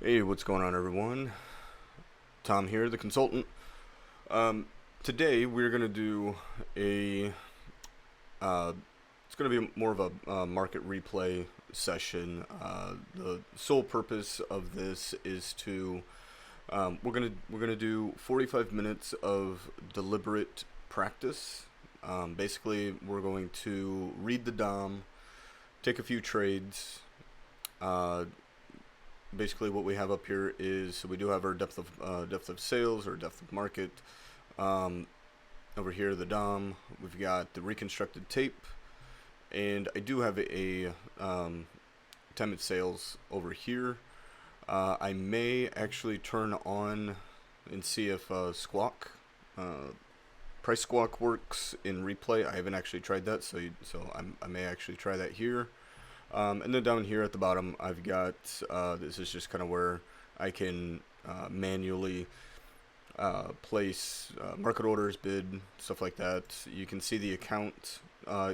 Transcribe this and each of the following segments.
Hey, what's going on, everyone? Tom here, the consultant. Today we're gonna do a. It's gonna be more of a market replay session. The sole purpose of this is to we're gonna do 45 minutes of deliberate practice. Basically, we're going to read the DOM, take a few trades. Uh, Basically what we have up here is, so we do have our depth of sales or depth of market. Um, Over here, the DOM, we've got the reconstructed tape, and I do have a time at sales over here. I may actually turn on and see if uh, price squawk works in replay. I haven't actually tried that, so I may actually try that here. And then down here at the bottom, I've got, this is just kind of where I can manually place market orders, bid, stuff like that. You can see the account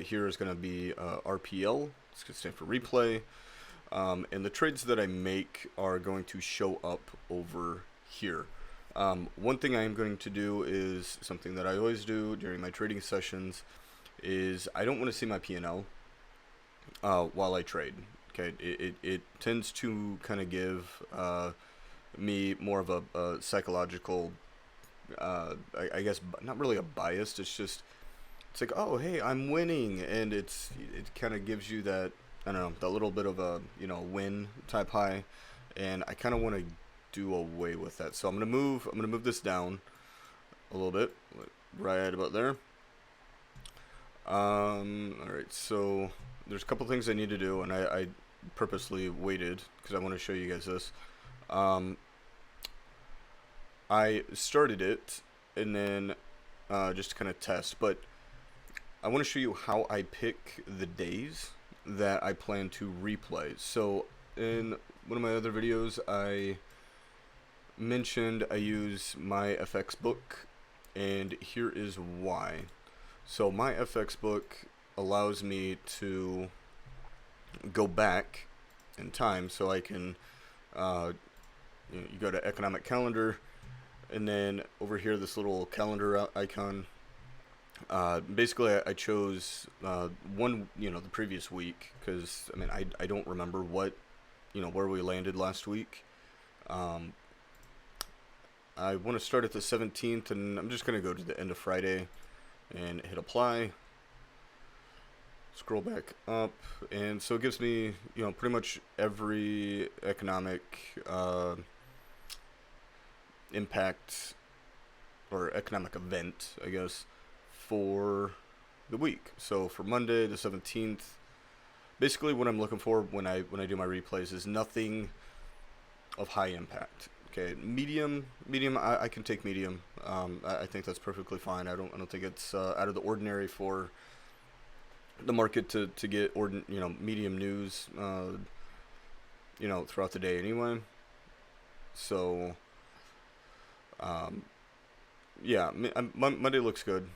here is going to be RPL. It's going to stand for replay. And the trades that I make are going to show up over here. One thing I am going to do is something that I always do during my trading sessions is I don't want to see my P&L while I trade. Okay, it tends to kind of give me more of a psychological, I guess not really a bias. It's like, oh hey, I'm winning, and it kind of gives you that, I don't know, that little bit of a win type high, and I kind of want to do away with that. So I'm gonna move this down a little bit, right about there. All right, so there's a couple things I need to do, and I purposely waited because I want to show you guys this. I started it, and then just to kind of test, but I want to show you how I pick the days that I plan to replay. So in one of my other videos, I mentioned I use my FX book, and here is why. So my FX book allows me to go back in time, so I can you go to economic calendar, and then over here this little calendar icon. Basically I chose the previous week, because I mean I don't remember what where we landed last week. I want to start at the 17th, and I'm just going to go to the end of Friday and hit apply. Scroll back up, and so it gives me pretty much every economic impact or economic event, I guess, for the week. So for Monday the 17th, basically what I'm looking for when I do my replays is nothing of high impact. Okay, medium. I can take medium. I think that's perfectly fine. I don't think it's out of the ordinary for the market to get medium news throughout the day anyway. So yeah, Monday looks good.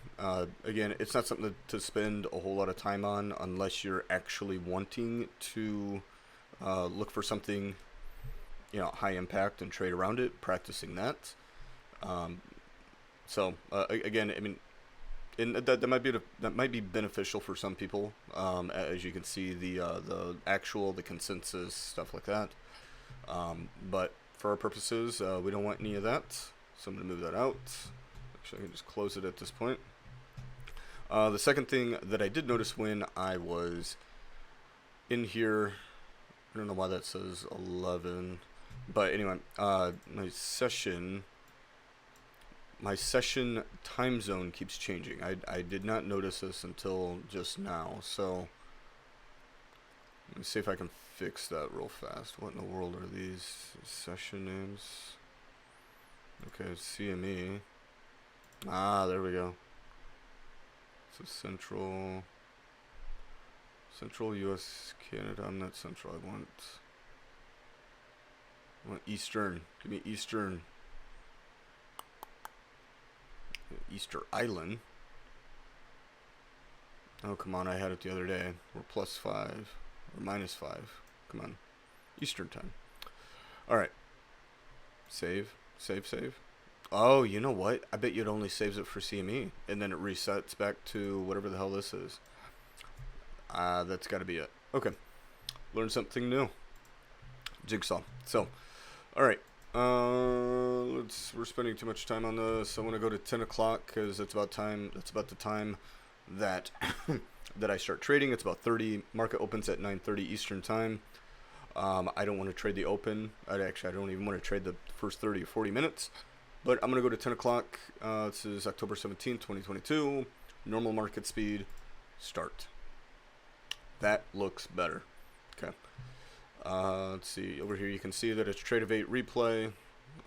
Again, it's not something to spend a whole lot of time on unless you're actually wanting to look for something high impact and trade around it, practicing that. Again, I mean, and that might be beneficial for some people, as you can see the consensus stuff like that. But for our purposes, we don't want any of that, so I'm gonna move that out. Actually, I can just close it at this point. The second thing that I did notice when I was in here, I don't know why that says 11, but anyway, my session time zone keeps changing. I did not notice this until just now, so let me see if I can fix that real fast. What in the world are these session names? Okay, CME. Ah, there we go. So Central US Canada. I'm not Central. I want Eastern. Give me Eastern. Easter Island. Oh, come on. I had it the other day. We're +5 or -5. Come on. Eastern time. Alright. Save. Oh, you know what? I bet you'd only saves it for CME, and then it resets back to whatever the hell this is. That's got to be it. Okay, learn something new. Jigsaw. So, all right. We're spending too much time on this. I want to go to 10 o'clock because that's about time. That's about the time that that I start trading. It's about 30. Market opens at 9:30 Eastern time. I don't want to trade the open. I don't even want to trade the first 30 or 40 minutes. But I'm going to go to 10 o'clock. This is October 17th, 2022. Normal market speed. Start. That looks better. Okay. Let's see. Over here you can see that it's Trade of 8 replay.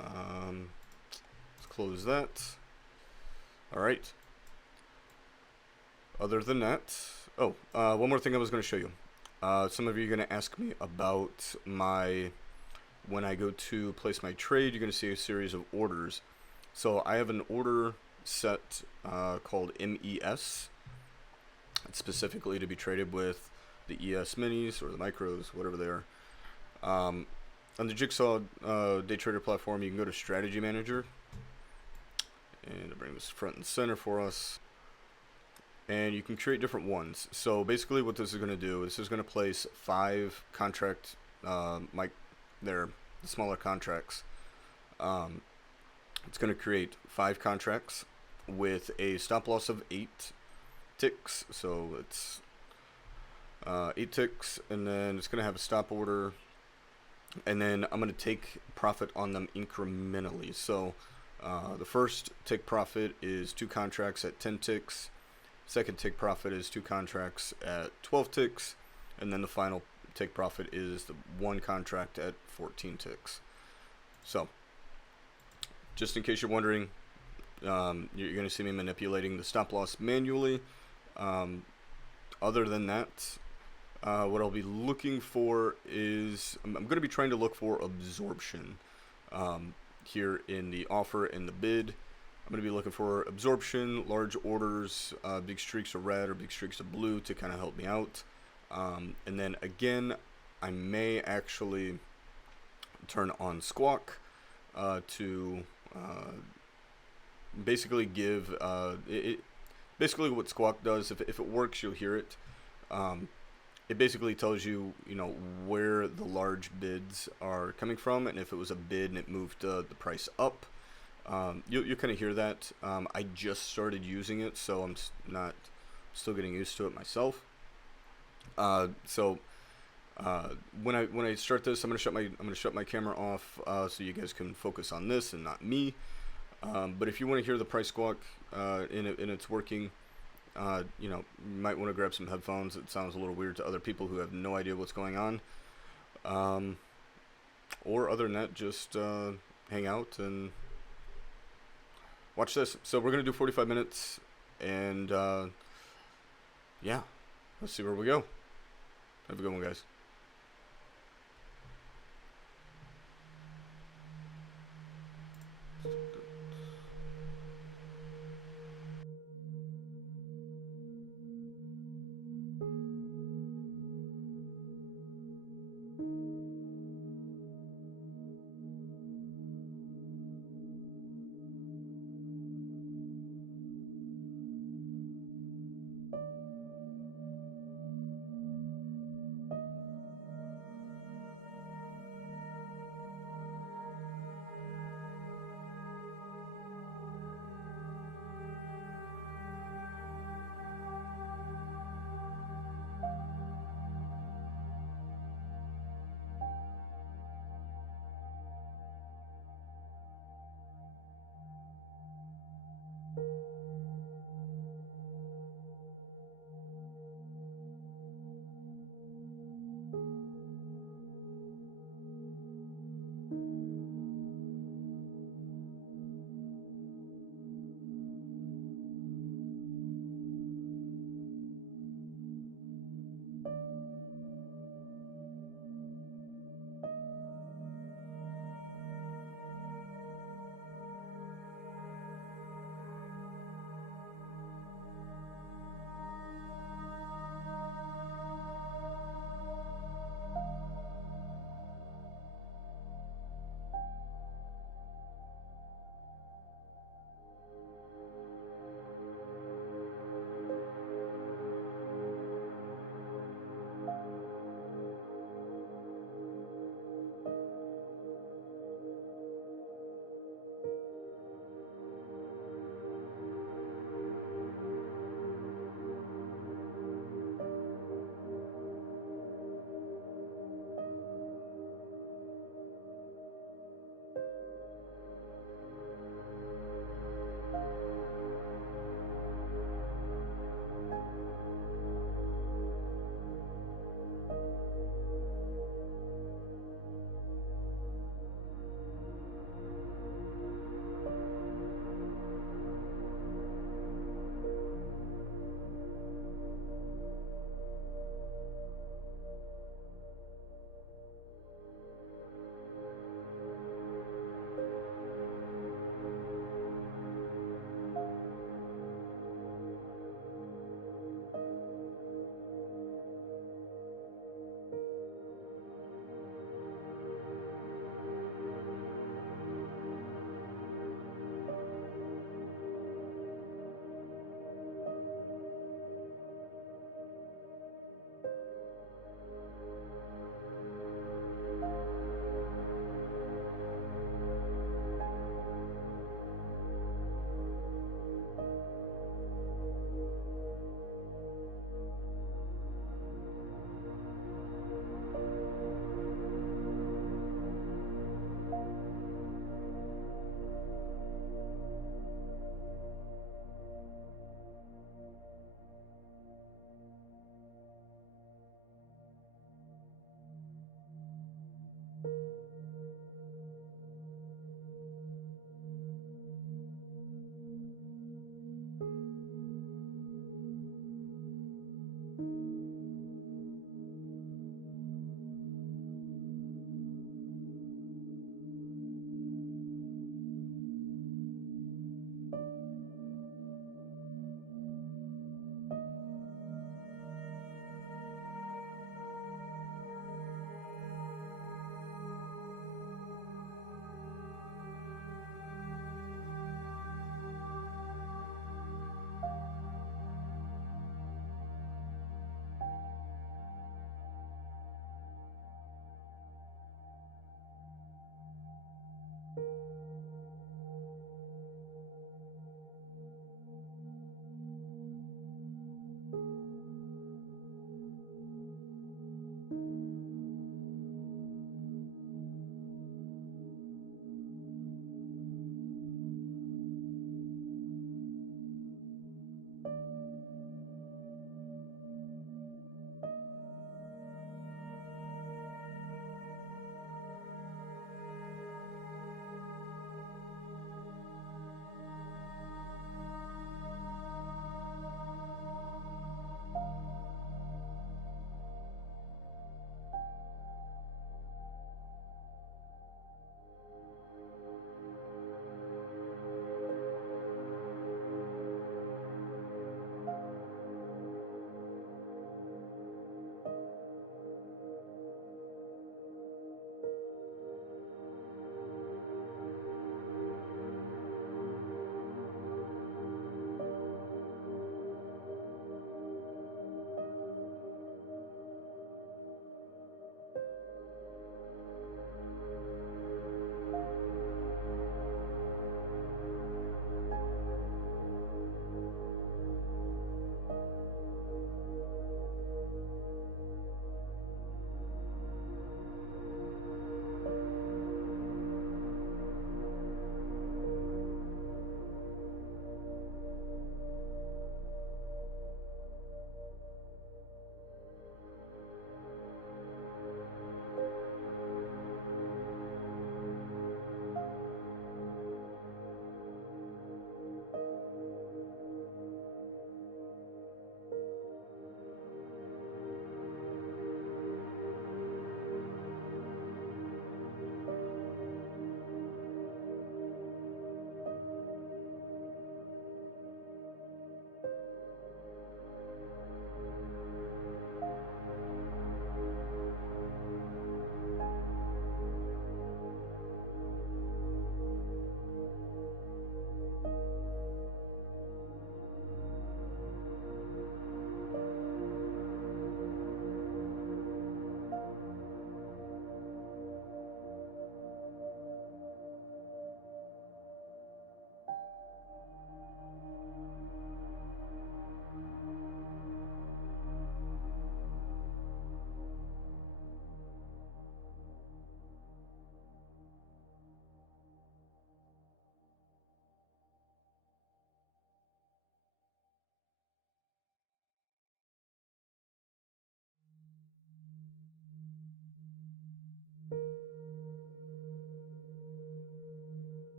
Let's close that. Alright. Other than that... Oh, one more thing I was going to show you. Some of you are going to ask me about my... When I go to place my trade, you're going to see a series of orders. So I have an order set called MES. It's specifically to be traded with the ES minis or the micros, whatever they are. On the Jigsaw day trader platform, you can go to Strategy Manager, and to bring this front and center for us, and you can create different ones. So basically, what this is going to do is this is going to place 5 contract, the smaller contracts. It's going to create 5 contracts with a stop loss of 8 ticks. So it's 8 ticks, and then it's going to have a stop order, and then I'm going to take profit on them incrementally. So the first tick profit is 2 contracts at 10 ticks. Second tick profit is 2 contracts at 12 ticks, and then the final tick profit is the 1 contract at 14 ticks. So just in case you're wondering, you're going to see me manipulating the stop loss manually. Other than that, what I'll be looking for is I'm going to be trying to look for absorption here in the offer and the bid. I'm going to be looking for absorption, large orders, big streaks of red or big streaks of blue to kind of help me out. And then again, I may actually turn on Squawk to basically give basically what Squawk does. If it works, you'll hear it. It basically tells you, where the large bids are coming from, and if it was a bid and it moved the price up, you kind of hear that. I just started using it, so I'm still getting used to it myself. So when I start this, I'm gonna shut my camera off so you guys can focus on this and not me. But if you want to hear the price squawk and it's working, you might want to grab some headphones. It sounds a little weird to other people who have no idea what's going on. Or other than that, just hang out and watch this. So we're gonna do 45 minutes, and yeah, let's see where we go. Have a good one, guys.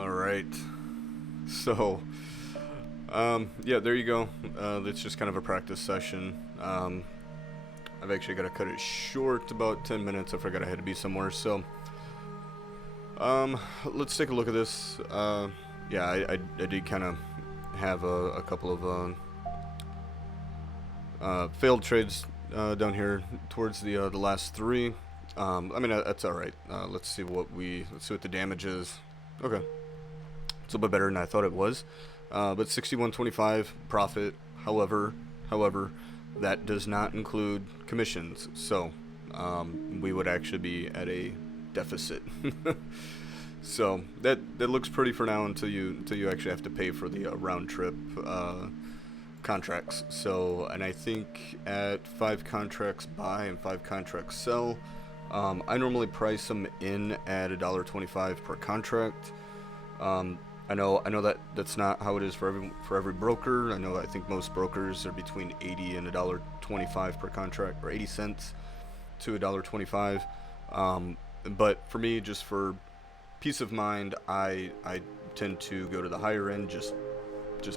All right. So, yeah, there you go. It's just kind of a practice session. I've actually got to cut it short, about 10 minutes. I forgot I had to be somewhere. So, let's take a look at this. Yeah, I did kind of have a couple of failed trades down here towards the last three. I mean, that's all right. Let's see what the damage is. Okay, it's a little bit better than I thought it was. But 61.25 profit. However, that does not include commissions. So we would actually be at a deficit. So that looks pretty for now until you actually have to pay for the round trip contracts. So, and I think at 5 contracts buy and 5 contracts sell, I normally price them in at $1.25 per contract. I know that's not how it is for every broker. I think most brokers are between 80 and $1.25 per contract, or 80 cents to $1.25. But for me, just for peace of mind, I tend to go to the higher end just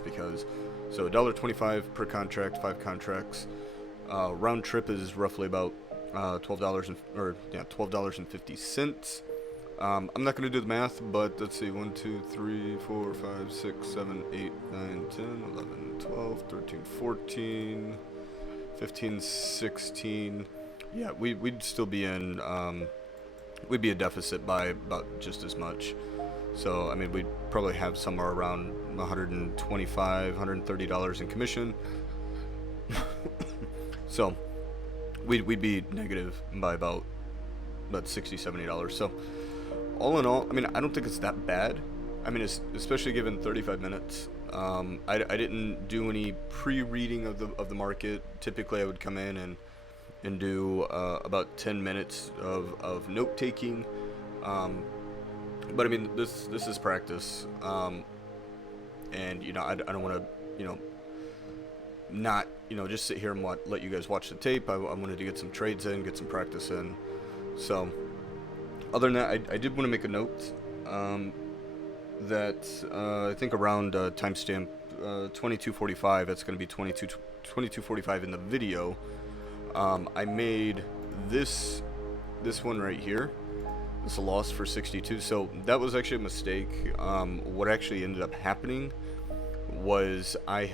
because. So $1.25 per contract, 5 contracts. Round trip is roughly about $12.50. I'm not going to do the math, but let's see, 1, 2, 3, 4, 5, 6, 7, 8, 9, 10, 11, 12, 13, 14, 15, 16. Yeah, we'd still be in, we'd be a deficit by about just as much. So, I mean, we'd probably have somewhere around $125, $130 in commission. So, we'd be negative by about $60, $70. So, all in all, I mean, I don't think it's that bad. I mean, especially given 35 minutes. I didn't do any pre-reading of the market. Typically, I would come in and do about 10 minutes of note taking. But I mean, this is practice. And I don't want to not just sit here and let you guys watch the tape. I wanted to get some trades in, get some practice in. So other than that, I did want to make a note that I think around timestamp 22:45, it's going to be 22:45 in the video. I made this one right here. It's a loss for 62. So that was actually a mistake. What actually ended up happening was I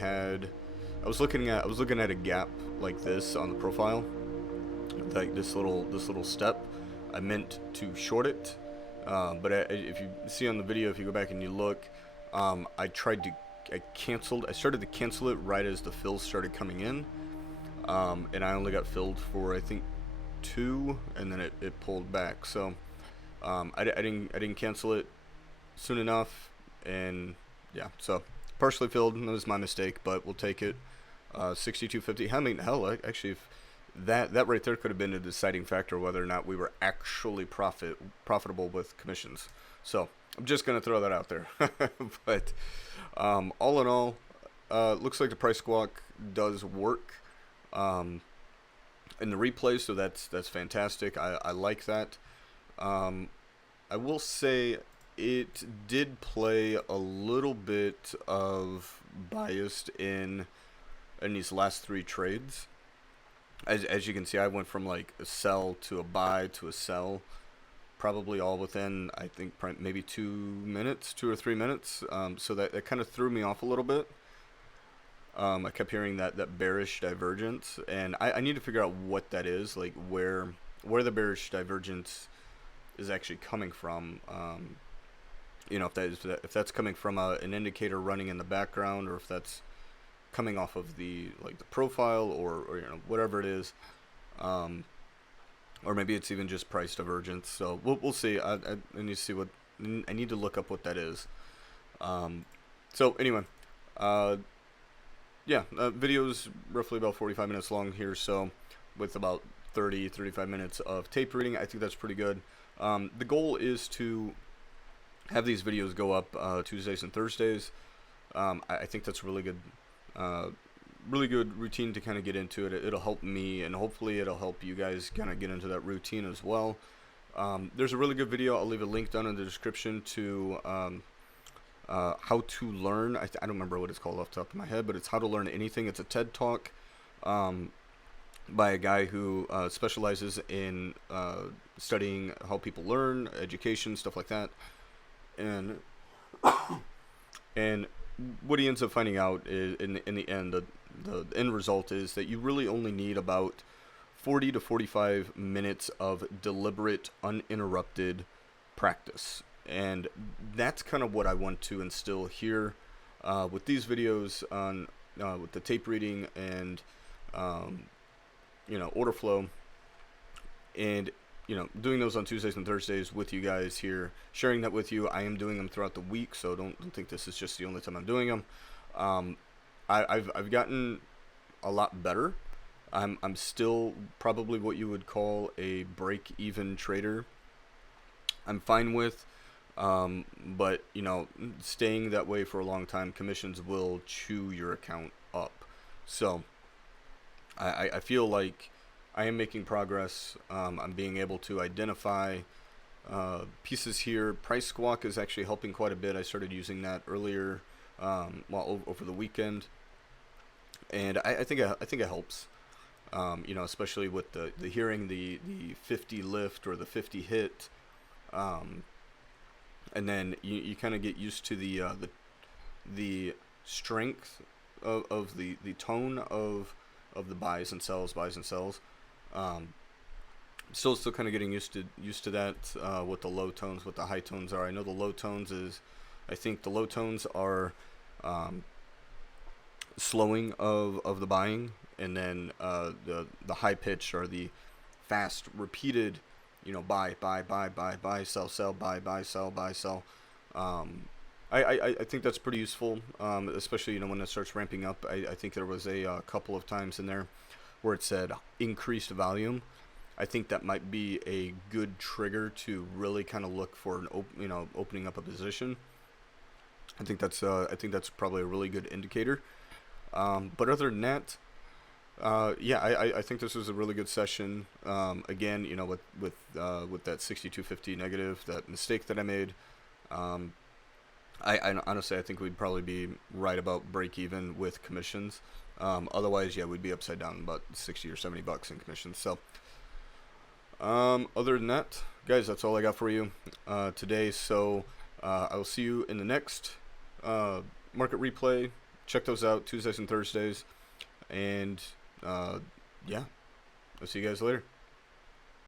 was looking at a gap like this on the profile, like this little step. I meant to short it, but if you see on the video, if you go back and you look, I started to cancel it right as the fills started coming in, and I only got filled for I think 2, and then it pulled back. So I didn't cancel it soon enough, and yeah, so partially filled. That was my mistake, but we'll take it. 62.50. I mean, hell, actually, if that right there could have been a deciding factor whether or not we were actually profitable with commissions. So I'm just gonna throw that out there. But all in all, looks like the price squawk does work in the replay, so that's fantastic. I like that. I will say it did play a little bit of biased in these last 3 trades. As you can see, I went from like a sell to a buy to a sell, probably all within, I think, maybe 2 or 3 minutes. So that kind of threw me off a little bit. I kept hearing that bearish divergence, and I need to figure out what that is, like where the bearish divergence is actually coming from. If that's coming from an indicator running in the background, or if that's coming off of the profile, or whatever it is, or maybe it's even just price divergence. So we'll see. I need to see I need to look up what that is. So anyway, yeah, video's roughly about 45 minutes long here, so with about 35 minutes of tape reading, I think that's pretty good. The goal is to have these videos go up Tuesdays and Thursdays. I think that's really good routine to kind of get into it. It'll help me, and hopefully it'll help you guys kind of get into that routine as well. There's a really good video. I'll leave a link down in the description to how to learn. I don't remember what it's called off the top of my head, but it's how to learn anything. It's a TED talk by a guy who specializes in studying how people learn, education, stuff like that. And and what he ends up finding out is, in the end, the end result is that you really only need about 40 to 45 minutes of deliberate, uninterrupted practice. And that's kind of what I want to instill here with these videos on with the tape reading and order flow, and doing those on Tuesdays and Thursdays with you guys here, sharing that with you. I am doing them throughout the week, so don't think this is just the only time I'm doing them. I've gotten a lot better. I'm still probably what you would call a break-even trader. I'm fine with, but staying that way for a long time, commissions will chew your account up. So I feel like I am making progress. I'm being able to identify pieces here. Price squawk is actually helping quite a bit. I started using that earlier, over the weekend, and I think it helps. Especially with the hearing the 50 lift or the 50 hit, and then you kind of get used to the strength of the tone of the buys and sells. Still kind of getting used to that. What the low tones, what the high tones are. I know the low tones I think the low tones are slowing of the buying, and then the high pitch are the fast repeated, buy, sell, buy, sell. I think that's pretty useful, especially when it starts ramping up. I think there was a couple of times in there where it said increased volume. I think that might be a good trigger to really kind of look for opening up a position. I think that's probably a really good indicator. But other than that, I think this was a really good session. Again, with that 6250 negative, that mistake that I made, I honestly, I think we'd probably be right about break even with commissions. Otherwise, we'd be upside down about 60 or 70 bucks in commissions. So, other than that, guys, that's all I got for you today. So, I will see you in the next market replay. Check those out, Tuesdays and Thursdays. And I'll see you guys later.